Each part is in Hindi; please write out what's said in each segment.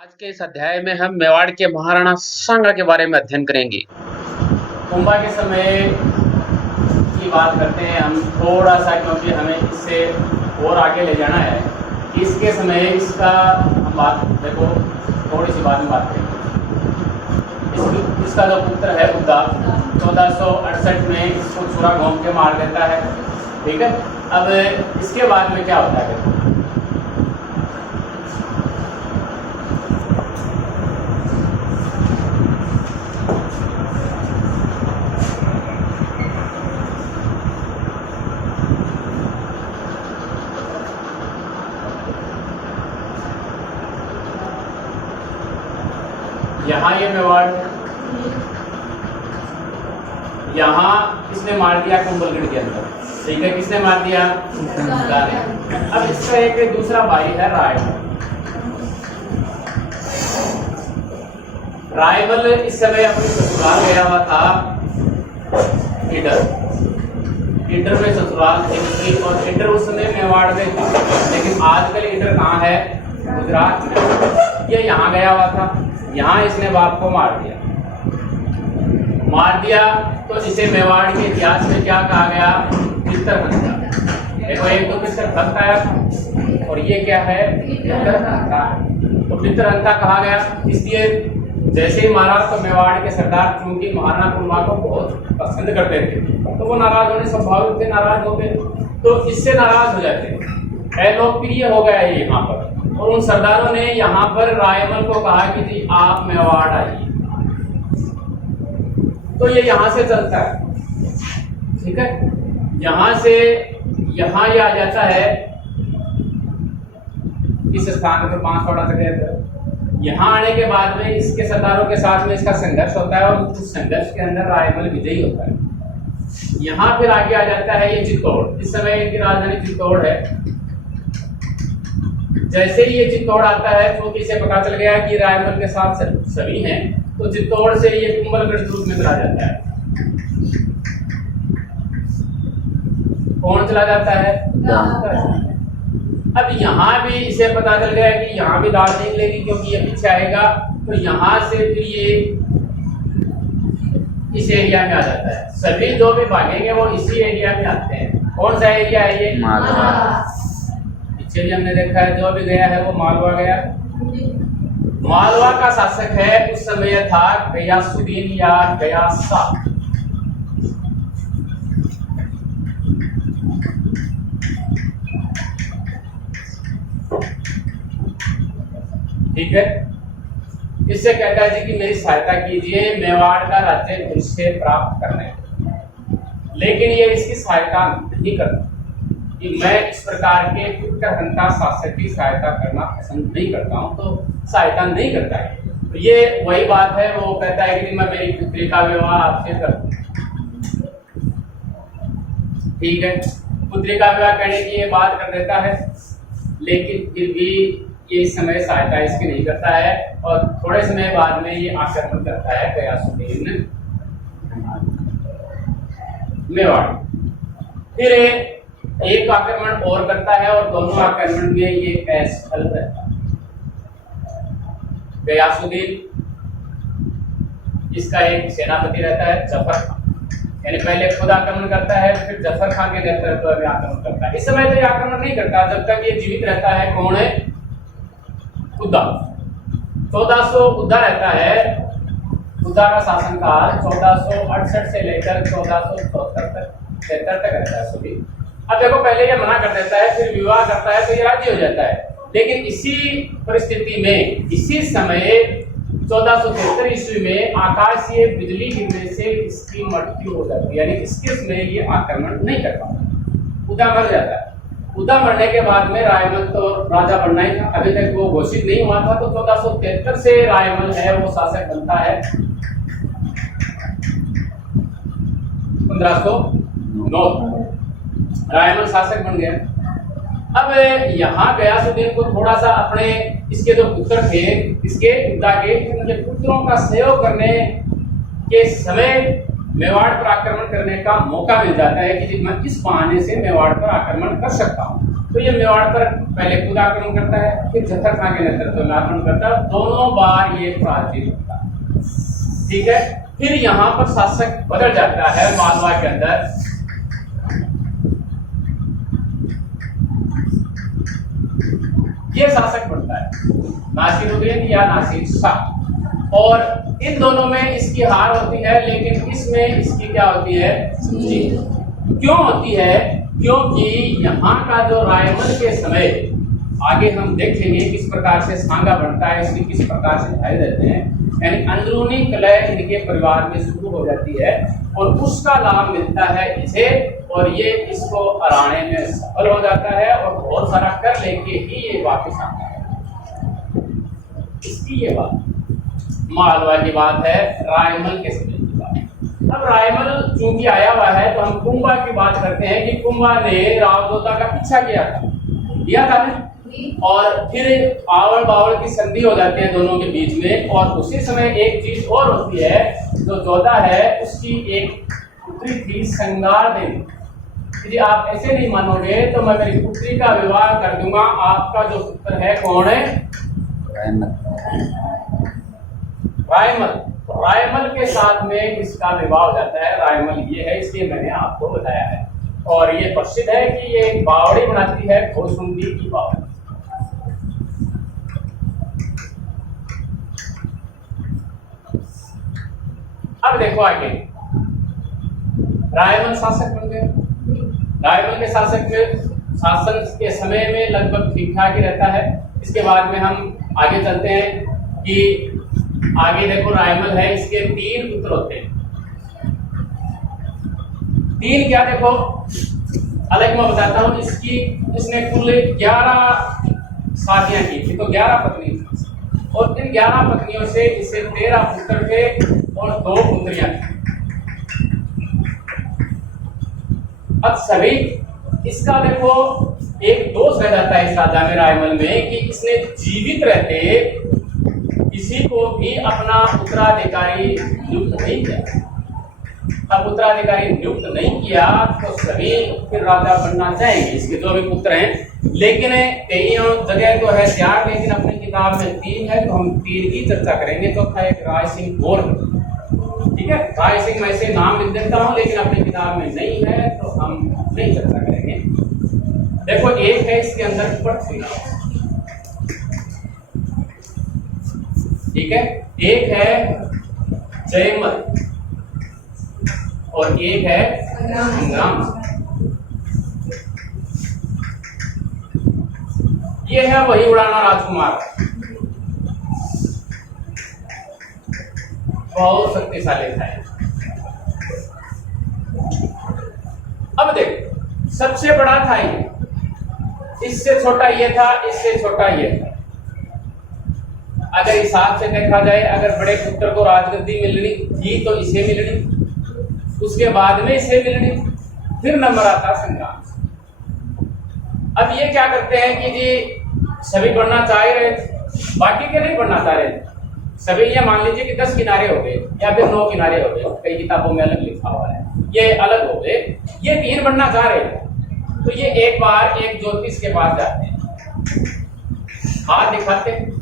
आज के इस अध्याय में हम मेवाड़ के महाराणा सांगा के बारे में अध्ययन करेंगे। कुंभा के समय की बात करते हैं हम थोड़ा सा, क्योंकि हमें इससे और आगे ले जाना है। इसके समय इसका हम बात देखो थोड़ी सी बाद में बात करेंगे। इसका जो पुत्र है उद्दा 1468 में इसको छुरा घोंप के मार देता है। ठीक है, अब इसके बाद में क्या होता है? यहाँ ये मेवाड़, यहाँ किसने मार दिया? कुंभलगढ़ के अंदर। ठीक है, किसने मार दिया? अब इसका एक दूसरा भाई है रायमल। रायमल इस समय अपनी ससुराल गया हुआ था इडर में ससुराल थी, और इडर उस समय मेवाड़ में थी, लेकिन आजकल इडर कहाँ है? गुजरात में। ये यहाँ गया हुआ था, यहाँ इसने बाप को मार दिया। तो इसे मेवाड़ के इतिहास में क्या कहा गया? पितरहंता। देखो, एक तो पितरहंता आया और ये क्या है? पितरहंता। तो पितरहंता कहा गया इसलिए जैसे ही मारा तो मेवाड़ के सरदार चूंकि महाराणा कुंभा को बहुत पसंद करते थे, तो वो नाराज होने स्वाभाविक थे, नाराज हो गए, तो इससे नाराज हो जाते। अलोकप्रिय हो गया है यहाँ पर, और उन सरदारों ने यहाँ पर रायमल को कहा कि जी आप मेवाड़ आइए। तो ये यहाँ से चलता है। ठीक है, यहाँ से यहाँ ये आ जाता है इस स्थान पर बांसवाड़ा तक। यहाँ आने के बाद में इसके सरदारों के साथ में इसका संघर्ष होता है, और उस संघर्ष के अंदर रायमल विजयी होता है। यहाँ फिर आगे आ जाता है ये चित्तौड़। इस समय इनकी राजधानी चित्तौड़ है। जैसे ही ये चित्तौड़ आता है, क्योंकि इसे पता चल गया कि रायमल के साथ सभी हैं, तो चित्तौड़ से ये कुंभलगढ़ रूप में चला जाता है। कौन चला जाता है? अब यहाँ भी इसे पता चल गया कि यहाँ भी दाड़ नहीं लेगी, क्योंकि ये पीछे आएगा, तो यहाँ से फिर ये इस एरिया में आ जाता है। सभी जो भी भागेंगे वो इसी एरिया में आते हैं। कौन सा एरिया है ये? मालवा। पीछे भी हमने देखा है, जो भी गया है वो मालवा गया। मालवा का शासक है उस समय था गयासुद्दीन या गयासा। ठीक है, इससे कहता है जी कि मेरी सहायता कीजिए मेवाड़ का राज्य मुझसे प्राप्त करने। लेकिन ये इसकी सहायता नहीं करता कि मैं इस प्रकार के पितरहंता शासक की सहायता करना पसंद नहीं करता हूँ, तो सहायता नहीं करता है। तो ये वही बात है, वो कहता है कि मैं मेरी पुत्री का विवाह आपसे करूँ। ठीक है, पुत्री का विवाह करने की ये बात कर देता है, लेकिन फिर भी ये इस समय सहायता इसकी नहीं करता है, और थोड़े समय बाद में ये आक्रमण करता है गयासुद्दीन मेवाड़। फिर एक आक्रमण और करता है, और दोनों आक्रमण में ये असफल रहता है। गयासुद्दीन, इसका एक सेनापति रहता है जफर खान, यानी पहले खुद आक्रमण करता है, फिर जफर खान के नेतृत्व में आक्रमण करता है। इस समय तो ये आक्रमण नहीं करता जब तक ये जीवित रहता है। कौन है? उद्दा। 1400 उद्दा रहता है। उद्दा का शासनकाल 1468 से लेकर 1474 तक 73 तक रहता है सभी। अब देखो, पहले ये मना कर देता है, फिर विवाह करता है, तो ये राज्य हो जाता है। लेकिन इसी परिस्थिति में इसी समय 1473 ईस्वी में आकाशीय बिजली गिरने से इसकी मृत्यु हो जाती है, यानी इसके समय ये आक्रमण नहीं कर पाता, उद्दा मर जाता है। उद्दा मरने के बाद में रायमल तो राजा बनना ही था, अभी तक वो घोषित नहीं हुआ था, तो 1473 से रायमल है वो शासक बनता है 1509 रायमल शासक बन गया। अब यहाँ गयासुद्दीन को थोड़ा सा अपने इसके जो पुत्र थे, इसके उद्दा के, उनके पुत्रों का सहयोग करने के समय मेवाड़ पर आक्रमण करने का मौका मिल जाता है कि मैं इस बहाने से मेवाड़ पर आक्रमण कर सकता हूँ। तो ये मेवाड़ पर पहले खुद आक्रमण करता है, फिर जफर खान के नेतृत्व में आक्रमण करता है, दोनों बार ये पराजित होता है। ठीक है, फिर यहाँ पर शासक बदल जाता है मालवा के अंदर। ये शासक बनता है नासिरुद्दीन या नासिर शाह, और इन दोनों में इसकी हार होती है, लेकिन इसमें इसकी क्या होती है, जीत। क्यों होती है? क्योंकि यहाँ का जो रायमल के समय, आगे हम देखेंगे किस प्रकार से सांगा बनता है, इसकी किस प्रकार से ढाई देते हैं, यानी अंदरूनी कलह इनके परिवार में शुरू हो जाती है और उसका लाभ मिलता है इसे, और ये इसको हराने में सफल हो जाता है और बहुत सारा कर लेके ही ये वापस आता है। इसकी ये बात मालवा की बात है, रायमल के समय की बात। अब रायमल चूंकि आया हुआ है तो हम कुंभा की बात करते हैं कि कुंभा ने रावदोता का पीछा किया था ना, और फिर आवड़ बावड़ की संधि हो जाती है दोनों के बीच में। और उसी समय एक चीज और होती है, जो जोधा है उसकी एक पुत्री थी संगार देवी। यदि आप ऐसे नहीं मानोगे तो मैं मेरी पुत्री का विवाह कर दूंगा। आपका जो पुत्र है कौन है? रायमल। रायमल के साथ में इसका विवाह हो जाता है। रायमल ये है, इसलिए मैंने आपको बताया है। और ये प्रसिद्ध है कि ये एक बावड़ी बनाती है, घोसुंदी की बावड़ी। अब देखो आगे, रायमल शासक बन गए। रायमल के शासन के समय में लगभग ठीक ठाक ही रहता है। इसके बाद में हम आगे चलते हैं कि आगे देखो रायमल है, इसके 3 पुत्र होते हैं। 3 क्या, देखो अलग मैं बताता हूं। इसने कुल 11 शादियां की थी, तो 11 पत्नी थी, और इन 11 पत्नियों से इसे 13 पुत्र थे और 2 पुत्रियां थी। अब सभी इसका देखो एक दोष रह जाता है इस राजा में, रायमल में, कि इसने जीवित रहते किसी को भी अपना उत्तराधिकारी नियुक्त नहीं किया। अब उत्तराधिकारी नियुक्त नहीं किया तो सभी फिर राजा बनना चाहेंगे, इसके जो भी पुत्र हैं। लेकिन कई जगह तो है 4, लेकिन अपनी किताब में 3 है, तो हम 3 की चर्चा करेंगे। चौथा एक राय सिंह और, ठीक है, राय सिंह मैं इसे नाम लिख देता हूं, लेकिन अपनी किताब में नहीं है तो हम नहीं चर्चा करेंगे। देखो एक है इसके अंदर पृथ्वी, ठीक है, एक है जयमल और एक है संग्राम। ये है वही उड़ाना राजकुमार, बहुत शक्तिशाली था। अब देख, सबसे बड़ा था ये, इससे छोटा ये था, इससे छोटा ये था। अगर हिसाब से देखा जाए, अगर बड़े पुत्र को राजगद्दी मिलनी थी तो इसे मिलनी, उसके बाद में इसे मिलनी, फिर नंबर आता संग्राम। अब ये क्या करते हैं कि जी सभी बढ़ना चाह रहे थे, बाकी के नहीं बढ़ना चाह रहे थे सभी। ये मान लीजिए कि 10 किनारे हो गए या फिर 9 किनारे हो गए, कई किताबों में अलग लिखा हुआ है, ये अलग हो गए। ये 3 बढ़ना चाह रहे थे, तो ये एक बार एक ज्योतिष के पास जाते हैं, हाथ दिखाते हैं।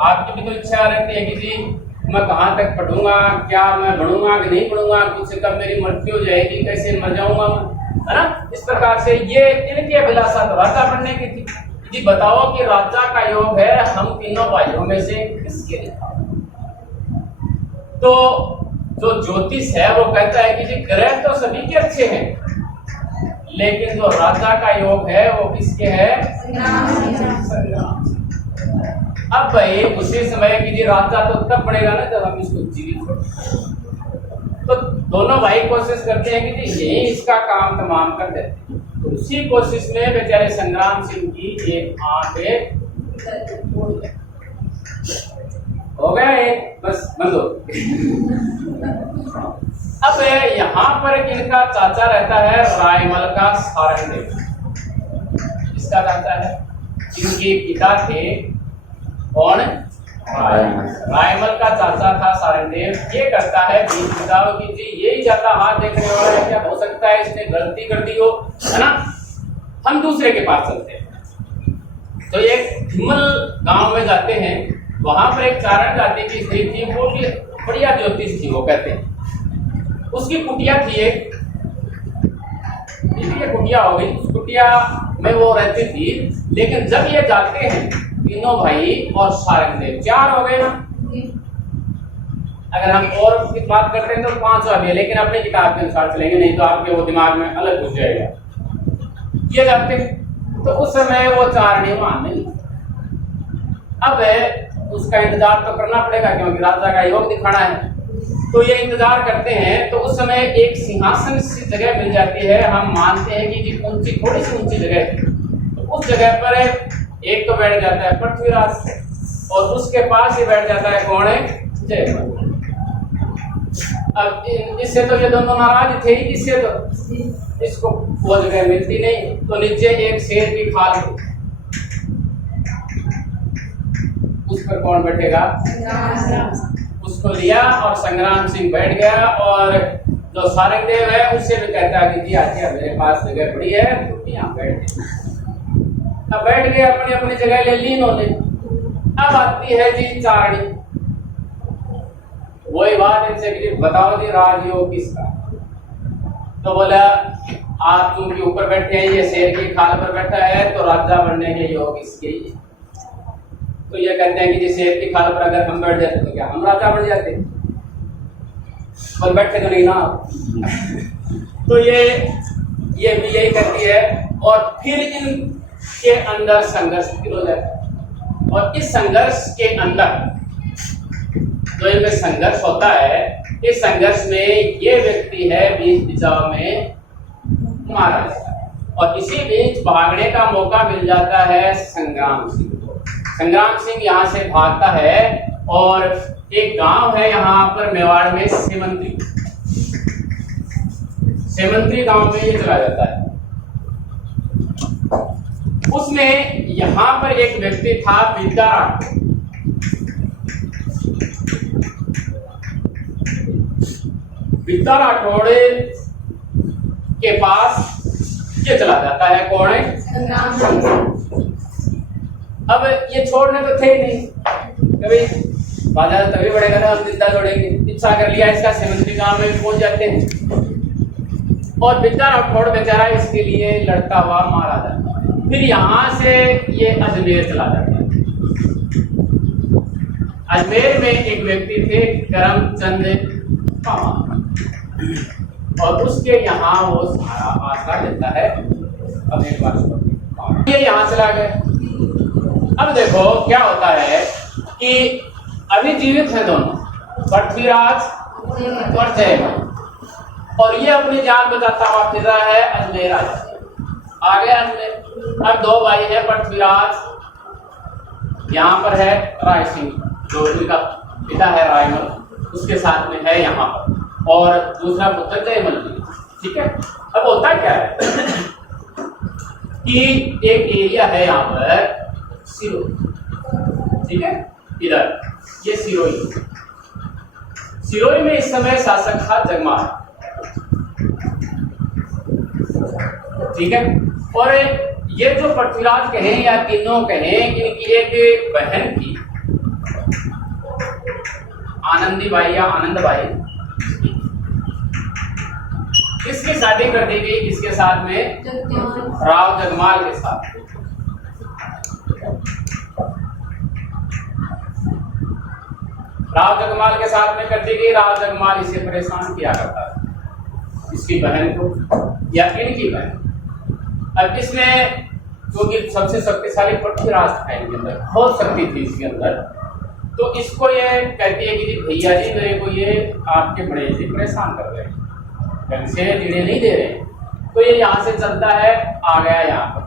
आपकी भी तो इच्छा रहती है कि जी मैं कहाँ तक पढ़ूंगा, क्या मैं बढ़ूंगा कि नहीं बढ़ूंगा, कुछ कब मेरी मृत्यु हो जाएगी, कैसे मर जाऊंगा मैं, है ना। इस प्रकार से ये इनकी अभिलाषा तो राजा बनने की थी। जी बताओ कि राजा का योग है, हम तीनों भाइयों में से किसके लिए? तो जो ज्योतिष है वो कहता है कि जी ग्रह तो सभी के अच्छे हैं, लेकिन जो राजा का योग है वो किसके है? संग्राम। अब भाई उसी समय की जी राजा तो तब पड़ेगा ना जब हम इसको जीवित, तो दोनों भाई कोशिश करते हैं कि जी यही इसका काम तमाम कर देते हैं। तो उसी कोशिश में बेचारे संग्राम सिंह की एक आंख हो गया, एक बस बंद हो। अब यहाँ पर इनका चाचा रहता है रायमल का सारंगदेव, इसका चाचा है। इनके पिता थे कौन? रायमल का चाचा था सारंगदेव। ये करता है बीच बताओ कि जी यही ज्यादा हाथ देखने वाला है, क्या हो सकता है इसने गलती कर दी हो, है ना। हम दूसरे के पास चलते हैं। तो एक धिमल गांव में जाते हैं, वहां पर एक चारण जाति की स्त्री थी, वो भी बढ़िया ज्योतिष थी, वो कहते हैं। उसकी कुटिया थी एक, ये कुटिया हो गई, उस कुटिया में वो रहती थी। लेकिन जब ये जाते हैं तीनों भाई और सारंगदेव, 4 हो गए ना। अगर हम और की बात करते हैं तो 5वां भी है, लेकिन अपनी किताब के अनुसार चलेंगे, नहीं तो आपके वो दिमाग में अलग घुस जाएगा। ये जाते हैं तो उस समय वो चारणी वहां नहीं। अब उसका इंतजार तो करना पड़ेगा क्योंकि राजा का योग दिखाना है। तो ये इंतजार करते हैं तो उस समय एक सिंहासन सी जगह मिल जाती है। हम मानते हैं कि ऊंची, थोड़ी सी ऊंची जगह है। तो उस जगह पर एक तो बैठ जाता है पृथ्वीराज और उसके पास ही बैठ जाता है कौन है, जयमल। अब इससे तो ये दोनों नाराज थे ही, इससे तो इसको वो जगह मिलती नहीं। तो नीचे एक शेर की खाल, उस पर कौन बैठेगा, उसको लिया और संग्राम सिंह बैठ गया। और जो सारंगदेव है उससे भी कहता है कि जी आके मेरे पास जगह पड़ी है, तो यहाँ बैठ गए। अब बैठ गए, अपनी अपनी जगह ले ली इन्होंने। अब आती है जी चारणी, वही बात इनसे कि बताओ जी राजयोग किसका। तो बोला आप क्योंकि ऊपर बैठे हैं, ये शेर की खाल पर बैठा है, तो राजा बनने के योग इसके ही। तो ये कहते हैं कि जी शेर की खाल पर अगर हम बैठ जाते तो क्या हम राजा बन जाते, पर बैठे तो नहीं ना। तो ये भी यही करती है और फिर इनके अंदर संघर्ष फिर हो जाता है। और इस संघर्ष के अंदर जो इनमें संघर्ष होता है, इस संघर्ष में ये व्यक्ति है बीच बिचाव में मारा जाता है। और इसी बीच भागने का मौका मिल जाता है संग्राम सिंह को। संग्राम सिंह यहाँ से भागता है और एक गांव है यहाँ पर मेवाड़ में, सेमंत्री गांव में ये चला जाता है। उसमें यहाँ पर एक व्यक्ति था विद्या राठौड़। विद्या राठौड़ के पास ये चला जाता है कौन है, अब ये छोड़ने तो थे ही नहीं, कभी बाजार तभी बढ़ेगा ना, हम जिंदा जोड़ेंगे। इच्छा कर लिया इसका, सेमंत्री गांव में पहुंच जाते हैं और विद्या राठौड़ बेचारा इसके लिए लड़ता हुआ मारा जाता है। फिर यहाँ से ये अजमेर चला जाता है। अजमेर में एक व्यक्ति थे करमचंद पामा, और उसके यहाँ वो सारा आसरा लेता है। अब एक बार ये यहाँ चला गया। अब देखो क्या होता है कि अभी जीवित है दोनों, पृथ्वीराज और जयमल, और ये अपनी जान बचाता हुआ फिर रहा है अजमेर। आ गया अजमेर। अब 2 भाई है, पृथ्वीराज यहाँ पर है, राय सिंह जो इनका पिता है रायमल, उसके साथ में है यहाँ पर, और दूसरा पुत्र जयमल जी। ठीक है। अब होता क्या है कि एक एरिया है यहाँ पर सिरोही, ठीक है, इधर ये सिरोही में इस समय शासक था जगमाल, ठीक है। और ये जो पृथ्वीराज कहें या तीनों कहें, इनकी एक बहन थी आनंदी बाई या आनंद बाई, इसकी शादी कर दी गई इसके साथ में, राव जगमाल के साथ। राव जगमाल के साथ में कर दी गई। राव जगमाल इसे परेशान किया करता था, इसकी बहन को या इनकी बहन। अब इसमें क्योंकि सबसे शक्तिशाली पृथ्वीराज था, इनके अंदर बहुत शक्ति थी इसके अंदर, तो इसको ये कहती है कि भैया जी मेरे को ये आपके बड़े जी परेशान कर रहे हैं, ढंग से जीने नहीं दे रहे। तो ये यहाँ से चलता है, आ गया यहाँ पर,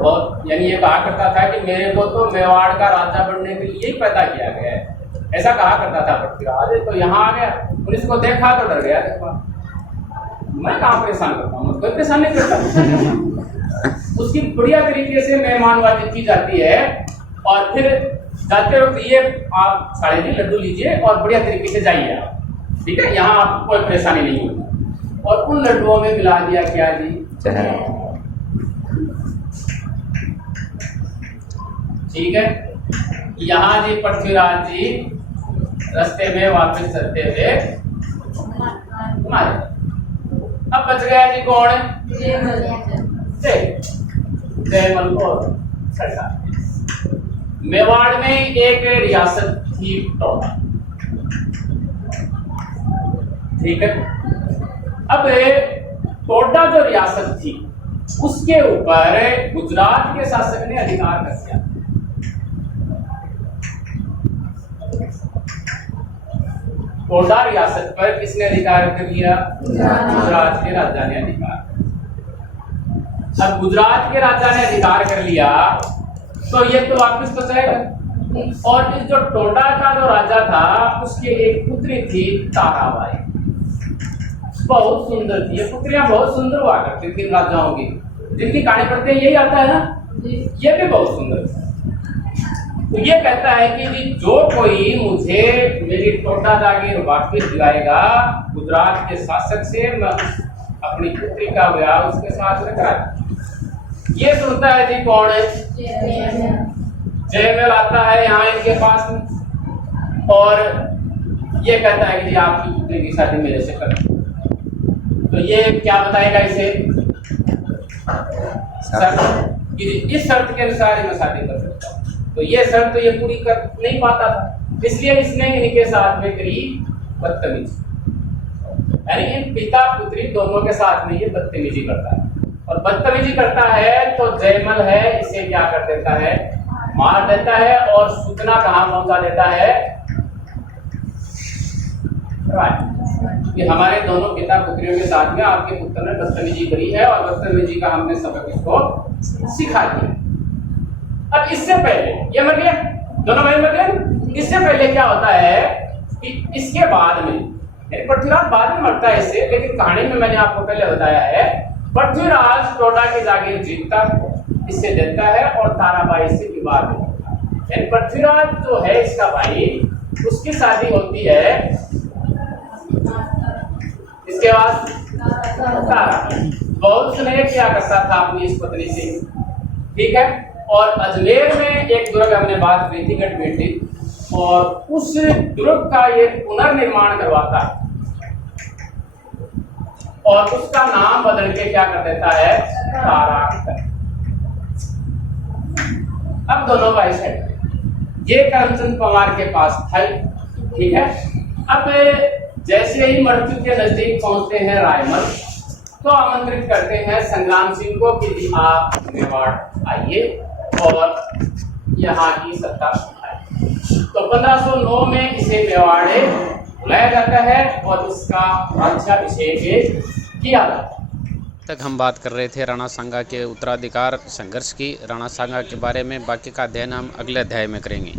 और यानी ये कहा करता था कि मेरे को तो मेवाड़ का राजा बनने के लिए ही पैदा किया गया है, ऐसा कहा करता था पृथ्वीराज। तो यहाँ आ गया, पुलिस को देखा तो डर गया। देखा मैं कहाँ परेशान करता हूँ, कोई परेशान नहीं करता। उसकी बढ़िया तरीके से मेहमानबाजी की जाती है, और फिर जाते वक्त ये आप साढ़े जी लड्डू लीजिए और बढ़िया तरीके से जाइए आप, ठीक है, यहाँ आपको कोई परेशानी नहीं होगी। और उन लड्डुओं में मिला दिया क्या जी, ठीक है। यहाँ जी पृथ्वीराज जी रास्ते में वापस चलते हुए मारे। अब बच गया जी कौन? जयमल और सरदार। मेवाड़ में एक रियासत थी टोडा, ठीक है। अब टोडा जो रियासत थी उसके ऊपर गुजरात के शासक ने अधिकार कर दिया। टोडा रियासत पर किसने अधिकार कर लिया? गुजरात के राजा ने अधिकार। अब गुजरात के राजा ने अधिकार कर लिया तो ये तो वापस तो जाएगा। और इस जो टोडा का जो राजा था उसकी एक पुत्री थी ताराबाई, बहुत सुंदर थी। ये पुत्रियां बहुत सुंदर हुआ करती थी राजाओं की, जिनकी कहानी पढ़ते हैं यही आता है ना, ये भी बहुत सुंदर थी। तो ये कहता है कि जी जो कोई मुझे मेरी टोडा जागीर वापस दिलाएगा गुजरात के शासक से, मैं अपनी पुत्री का विवाह उसके साथ करा। ये सुनता है जी कौन है? जयमल आता है यहाँ इनके पास में और ये कहता है कि जी आपकी पुत्री की शादी मेरे से कर। तो ये क्या बताएगा इसे? कि इस शर्त के अनुसार मैं शादी कर सकता हूँ। तो ये शर्त तो ये पूरी कर नहीं पाता था, इसलिए इसने इनके साथ में करी बदतमीजी। यानी इन पिता पुत्री दोनों के साथ में ये बदतमीजी करता है। और बदतमीजी करता है तो जयमल है इसे क्या कर देता है? मार देता है। और सूचना कहाँ पहुंचा देता है? कि हमारे दोनों पिता पुत्रियों के साथ में आपके पुत्र ने बदतमीजी करी है और बदतमीजी का हमने सबक इसको सिखा दिया। अब इससे पहले ये मर गया, दोनों भाई मर गए। इससे पहले क्या होता है कि इसके बाद में पृथ्वीराज बाद में मरता है इससे, लेकिन कहानी में मैंने आपको पहले बताया है पृथ्वीराज टोडा की जागीर जीतता इससे देता है और ताराबाई से विवाह होता है। पृथ्वीराज जो है इसका भाई, उसकी शादी होती है इसके बाद ताराबाई। बहुत स्नेह किया करता था अपनी इस पत्नी से, ठीक है। और अजमेर में एक दुर्ग हमने बात की थी गढ़ बेटी, और उस दुर्ग का ये पुनर्निर्माण करवाता है और उसका नाम बदल के क्या कर देता है? तारागढ़। अब दोनों भाई से ये करमचंद पवार के पास था, ठीक है। अब जैसे ही मृत्यु के नजदीक पहुंचते हैं रायमल, तो आमंत्रित करते हैं संग्राम सिंह को कि जी आप मेवाड़ आइए और यहाँ की सत्ता संभालिए। तो 1509 में इसे मेवाड़े बुलाया जाता है और इसका राज्याभिषेक किया जाता है। तक हम बात कर रहे थे राणा सांगा के उत्तराधिकार संघर्ष की। राणा सांगा के बारे में बाकी का अध्ययन हम अगले अध्याय में करेंगे।